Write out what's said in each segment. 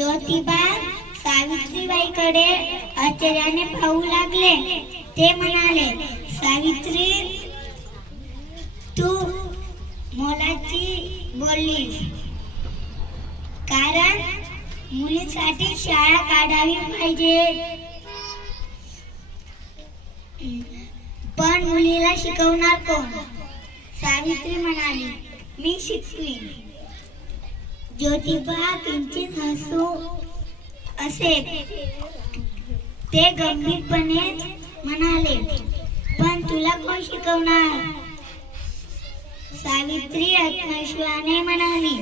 ज्योतिबा सावित्रीबाईकडे आश्चर्याने पाहू लागले. ते म्हणाले सावित्री तू मोलाची बोललीस. कारण मुलीसाठी शाळा काढावी पाहिजे. पण मुलीला शिकवणार कोण? सावित्री म्हणाली मी शिकवीन. ज्योतिबा किंचित हसू असे. ते गंभीरपणे म्हणाले पण तुला कोण शिकवणार? सावित्री आत्मविश्वाने म्हणाली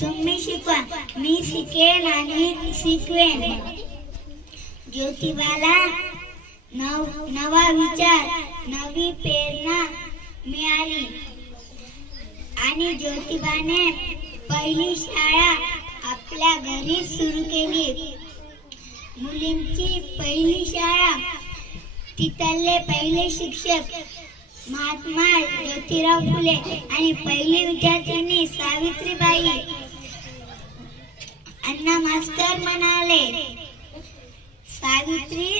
तुम्ही शिकवा मी शिकेन आणि शिकवेन. ज्योतिबाला नव नवा विचार नवी प्रेरणा मिळाली आणि ज्योतिबाने पहिली शाळा आपल्या घरी सुरू केली. मुलींची पहिली शाळा तिथले पहिले शिक्षक महात्मा ज्योतिराव फुले आणि पहिली विद्यार्थ्यांनी सावित्रीबाई अण्णा मास्टर म्हणाले सावित्री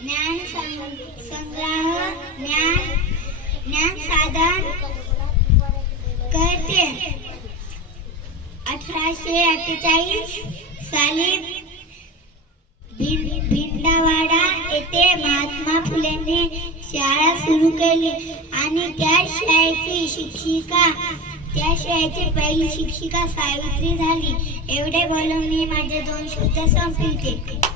ज्ञान संग्रह ज्ञान अठराशे अठ्ठेचाळीस साली भिं- भिंडावाडा येथे महात्मा फुलेंनी शाळा सुरू केली. आणि त्या शाळेची शिक्षिका त्या शाळेची पहिली शिक्षिका सावित्री झाली. एवढे बोलून मी माझे दोन शब्द संपविते.